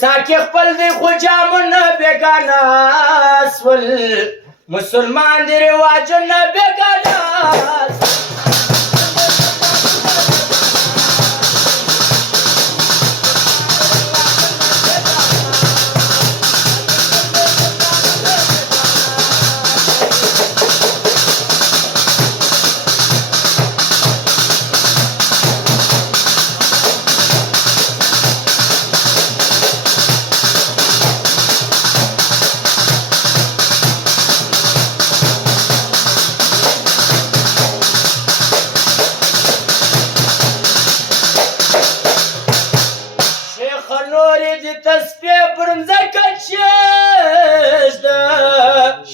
ساکي خپل دی خو جامونه بېګانه سول مسلمان دی رواجونه بېګانه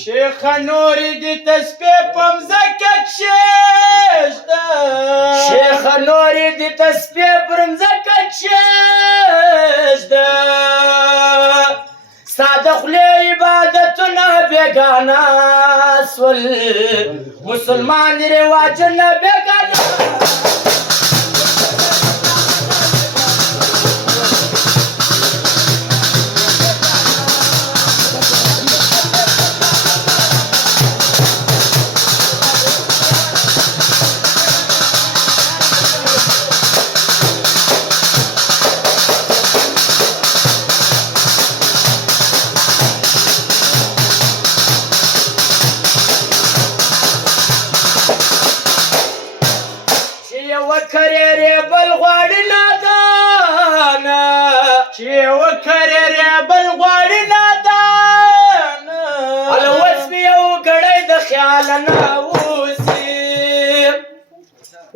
شیخه نوری دی تسبیح په مځکه کښېږده شیخه نوری دی تسبیح پر مځکه کښېږده ستا د خولې عبادتونه بېګانه سول مسلمان دی رواجونه بېګانه وکرېرې بل غواړي نادانه چې وکرېرې بل غواړي نادانه هله اوس مې یو ګړی د خیاله نه وځي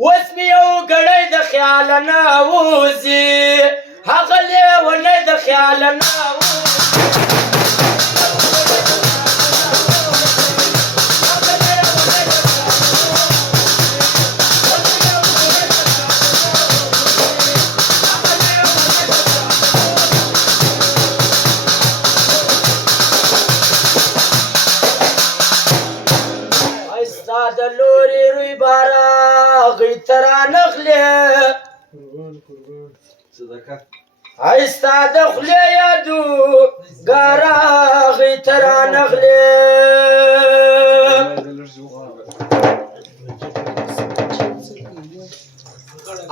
اوس مې یو ګړی د خیاله نه وځي هغه لیونی د خیاله نه وځي د لوري روی بارا غي ترا نخله آیستا د خله یادو ګارا غي ترا نخله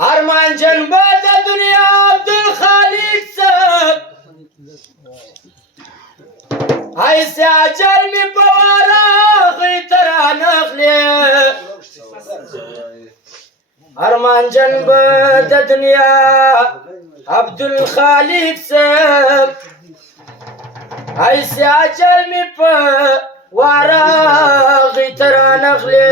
ارمان جنبه د دنیا عبدالخالق صاحب ایسے اجل می پوارا غی ترا نخلی ارمان جنب د دنیا عبدالخالق صاحب ایسے اجل می پوارا غی ترا نخلی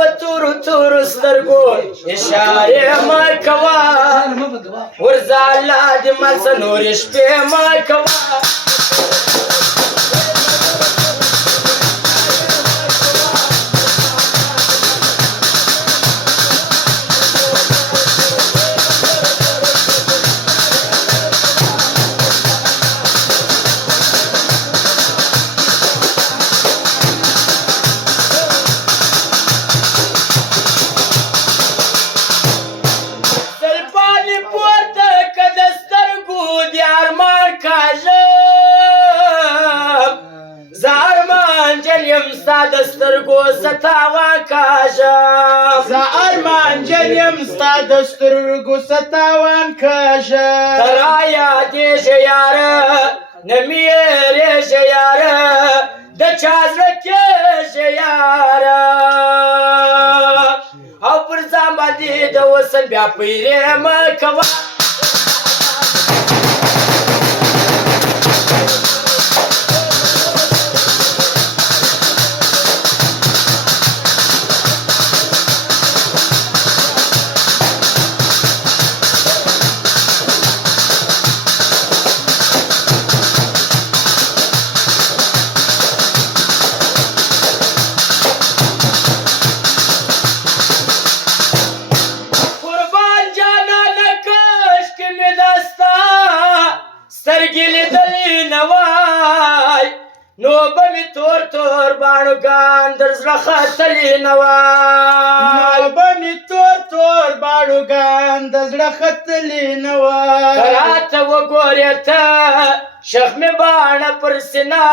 پتورو تورو سترګو اشارې مه کوه ورځه الله دې مل څه نورې شپې مه کوه ستا د سترګو ستاوان کاږم زه ارمان جن یم ستا د سترګو ستاوان کاږم ته را یادېږې یاره نه مې هېرېږې یاره د چا زړه کېږې یاره او پر ځان باندې د وصل بیا پیرې مه کوه نوای نو بمی تور تور بانوگان در زړه ختلی نوای نو بمی تور تور باړوګان د زړه ختلی نوای کراته وګورې ته شخمې باڼه پر سینه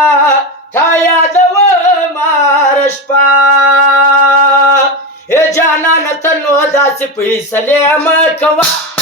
تا یادومه هره شپه ای جانانه ته نو داسې فیصلې مه کوه